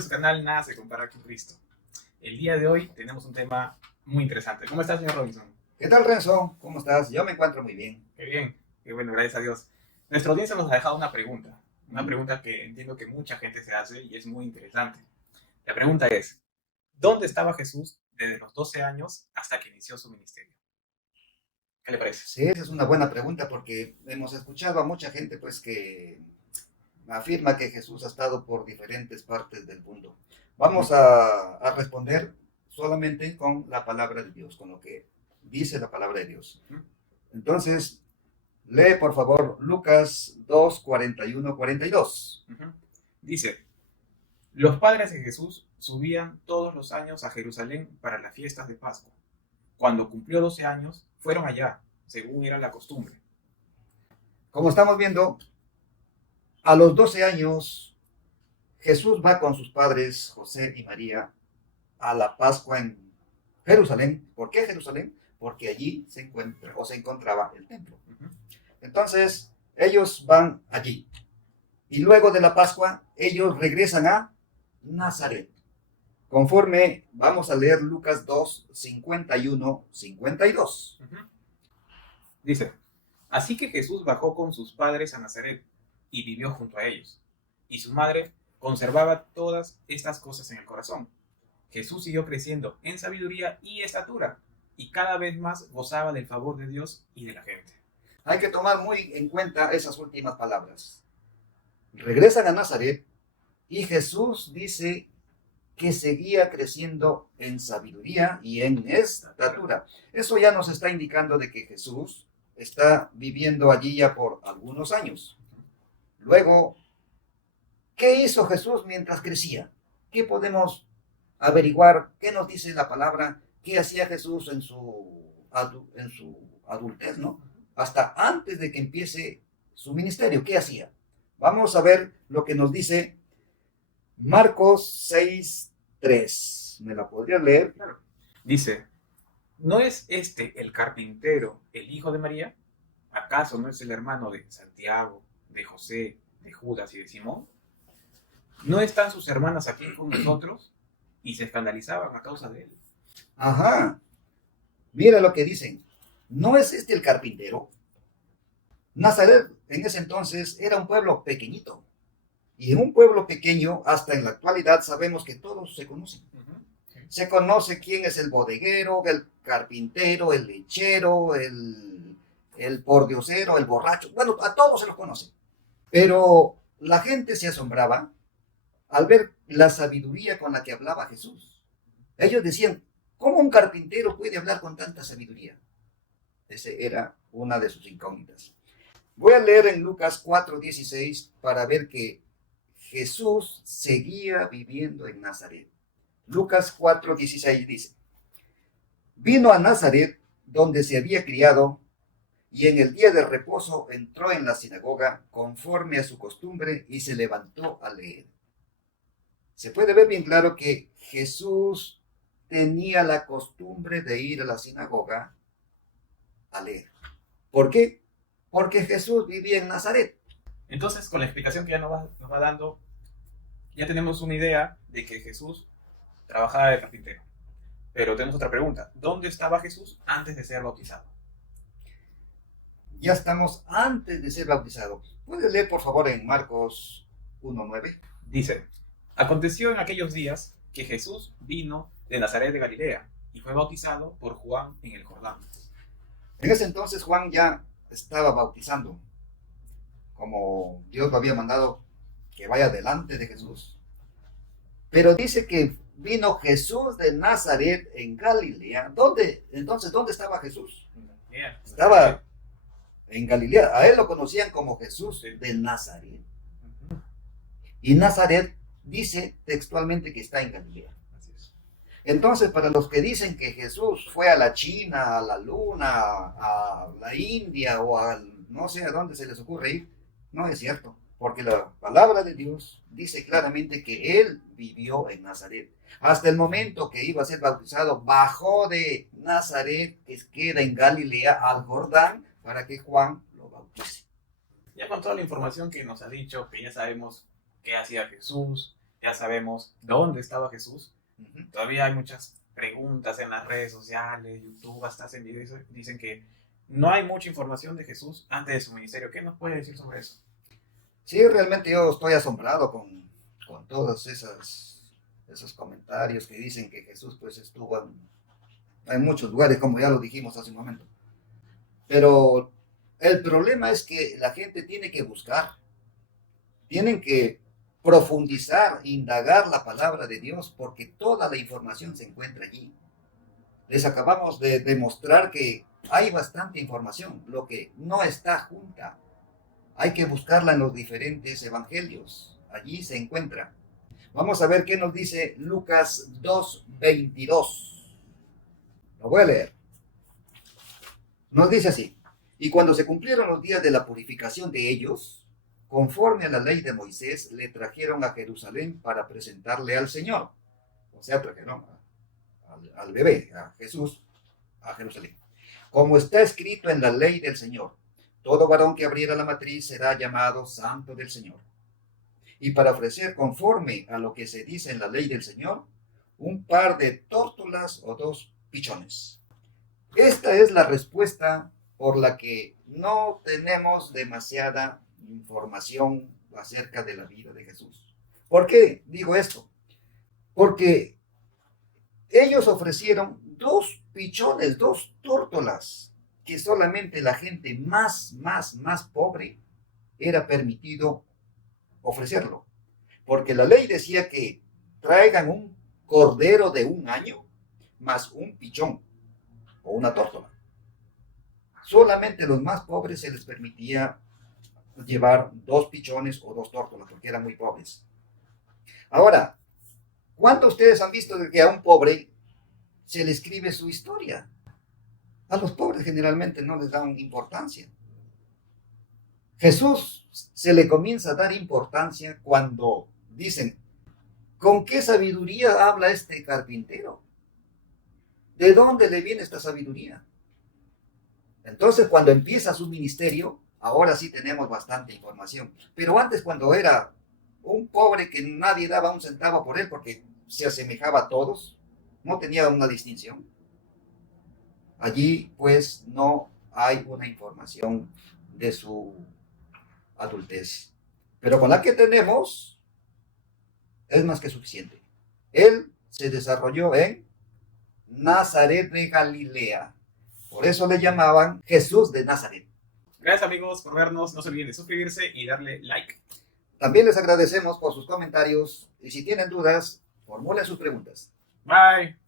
de su canal Nada se compara con Cristo. El día de hoy tenemos un tema muy interesante. ¿Cómo estás, señor Robinson? ¿Qué tal, Renzo? ¿Cómo estás? Yo me encuentro muy bien. Qué bien, qué bueno, gracias a Dios. Nuestra audiencia nos ha dejado una pregunta que entiendo que mucha gente se hace y es muy interesante. La pregunta es, ¿dónde estaba Jesús desde los 12 años hasta que inició su ministerio? ¿Qué le parece? Sí, esa es una buena pregunta porque hemos escuchado a mucha gente pues que afirma que Jesús ha estado por diferentes partes del mundo. Vamos a responder solamente con la palabra de Dios, con lo que dice la palabra de Dios. Entonces, lee por favor Lucas 2, 41, 42. Dice, los padres de Jesús subían todos los años a Jerusalén para las fiestas de Pascua. Cuando cumplió 12 años, fueron allá, según era la costumbre. Como estamos viendo, a los 12 años, Jesús va con sus padres, José y María, a la Pascua en Jerusalén. ¿Por qué Jerusalén? Porque allí se encuentra o se encontraba el templo. Entonces, ellos van allí. Y luego de la Pascua, ellos regresan a Nazaret. Conforme vamos a leer Lucas 2, 51, 52. Dice, así que Jesús bajó con sus padres a Nazaret y vivió junto a ellos. Y su madre conservaba todas estas cosas en el corazón. Jesús siguió creciendo en sabiduría y estatura, y cada vez más gozaba del favor de Dios y de la gente. Hay que tomar muy en cuenta esas últimas palabras. Regresan a Nazaret y Jesús dice que seguía creciendo en sabiduría y en estatura. Eso ya nos está indicando de que Jesús está viviendo allí ya por algunos años. Luego, ¿qué hizo Jesús mientras crecía? ¿Qué podemos averiguar? ¿Qué nos dice la palabra? ¿Qué hacía Jesús en su adultez, ¿no? Hasta antes de que empiece su ministerio, ¿qué hacía? Vamos a ver lo que nos dice Marcos 6, 3. ¿Me la podría leer? Claro. Dice, ¿no es este el carpintero, el hijo de María? ¿Acaso no es el hermano de Santiago, de José, de Judas y de Simón? ¿No están sus hermanas aquí con nosotros? Y se escandalizaban a causa de él. Ajá. Mira lo que dicen. ¿No es este el carpintero? Nazaret en ese entonces era un pueblo pequeñito. Y en un pueblo pequeño, hasta en la actualidad, sabemos que todos se conocen. Se conoce quién es el bodeguero, el carpintero, el lechero, el pordiosero, el borracho. Bueno, a todos se los conoce. Pero la gente se asombraba al ver la sabiduría con la que hablaba Jesús. Ellos decían, ¿cómo un carpintero puede hablar con tanta sabiduría? Esa era una de sus incógnitas. Voy a leer en Lucas 4:16 para ver que Jesús seguía viviendo en Nazaret. Lucas 4:16 dice, vino a Nazaret, donde se había criado, y en el día de reposo entró en la sinagoga conforme a su costumbre y se levantó a leer. Se puede ver bien claro que Jesús tenía la costumbre de ir a la sinagoga a leer. ¿Por qué? Porque Jesús vivía en Nazaret. Entonces, con la explicación que ya nos va dando, ya tenemos una idea de que Jesús trabajaba de carpintero. Pero tenemos otra pregunta. ¿Dónde estaba Jesús antes de ser bautizado? Ya estamos antes de ser bautizado. ¿Puedes leer, por favor, en Marcos 1:9? Dice, aconteció en aquellos días que Jesús vino de Nazaret de Galilea y fue bautizado por Juan en el Jordán. En ese entonces Juan ya estaba bautizando, como Dios lo había mandado que vaya delante de Jesús. Pero dice que vino Jesús de Nazaret en Galilea. Entonces, ¿dónde estaba Jesús? Estaba en Galilea. A él lo conocían como Jesús de Nazaret. Y Nazaret dice textualmente que está en Galilea. Entonces, para los que dicen que Jesús fue a la China, a la Luna, a la India o a no sé a dónde se les ocurre ir, no es cierto. Porque la palabra de Dios dice claramente que él vivió en Nazaret. Hasta el momento que iba a ser bautizado, bajó de Nazaret, que queda en Galilea, al Jordán, para que Juan lo bautice. Ya con toda la información que nos ha dicho, que ya sabemos qué hacía Jesús, ya sabemos dónde estaba Jesús. Ujú. Todavía hay muchas preguntas en las redes sociales, YouTube, hasta hacen videos, dicen que no hay mucha información de Jesús antes de su ministerio. ¿Qué nos puede decir sobre eso? Sí, realmente yo estoy asombrado con todos esos comentarios que dicen que Jesús pues estuvo en muchos lugares, como ya lo dijimos hace un momento. Pero el problema es que la gente tiene que buscar, tienen que profundizar, indagar la palabra de Dios, porque toda la información se encuentra allí. Les acabamos de demostrar que hay bastante información, lo que no está junta. Hay que buscarla en los diferentes evangelios. Allí se encuentra. Vamos a ver qué nos dice Lucas 2:22. Lo voy a leer. Nos dice así: y cuando se cumplieron los días de la purificación de ellos, conforme a la ley de Moisés, le trajeron a Jerusalén para presentarle al Señor. O sea, trajeron al bebé, a Jesús, a Jerusalén. Como está escrito en la ley del Señor, todo varón que abriera la matriz será llamado santo del Señor. Y para ofrecer conforme a lo que se dice en la ley del Señor, un par de tórtolas o 2 pichones. Esta es la respuesta por la que no tenemos demasiada información acerca de la vida de Jesús. ¿Por qué digo esto? Porque ellos ofrecieron 2 pichones, 2 tórtolas, que solamente la gente más pobre era permitido ofrecerlo. Porque la ley decía que traigan un cordero de 1 año más un pichón o una tórtola. Solamente los más pobres se les permitía llevar 2 pichones o 2 tórtolas, porque eran muy pobres. Ahora, ¿cuántos de ustedes han visto que a un pobre se le escribe su historia? A los pobres generalmente no les dan importancia. Jesús se le comienza a dar importancia cuando dicen: ¿con qué sabiduría habla este carpintero? ¿De dónde le viene esta sabiduría? Entonces, cuando empieza su ministerio, ahora sí tenemos bastante información. Pero antes, cuando era un pobre que nadie daba un centavo por él porque se asemejaba a todos, no tenía una distinción. Allí, pues, no hay una información de su adultez. Pero con la que tenemos, es más que suficiente. Él se desarrolló en Nazaret de Galilea. Por eso le llamaban Jesús de Nazaret. Gracias, amigos, por vernos. No se olviden de suscribirse y darle like. También les agradecemos por sus comentarios y si tienen dudas, formulen sus preguntas. Bye.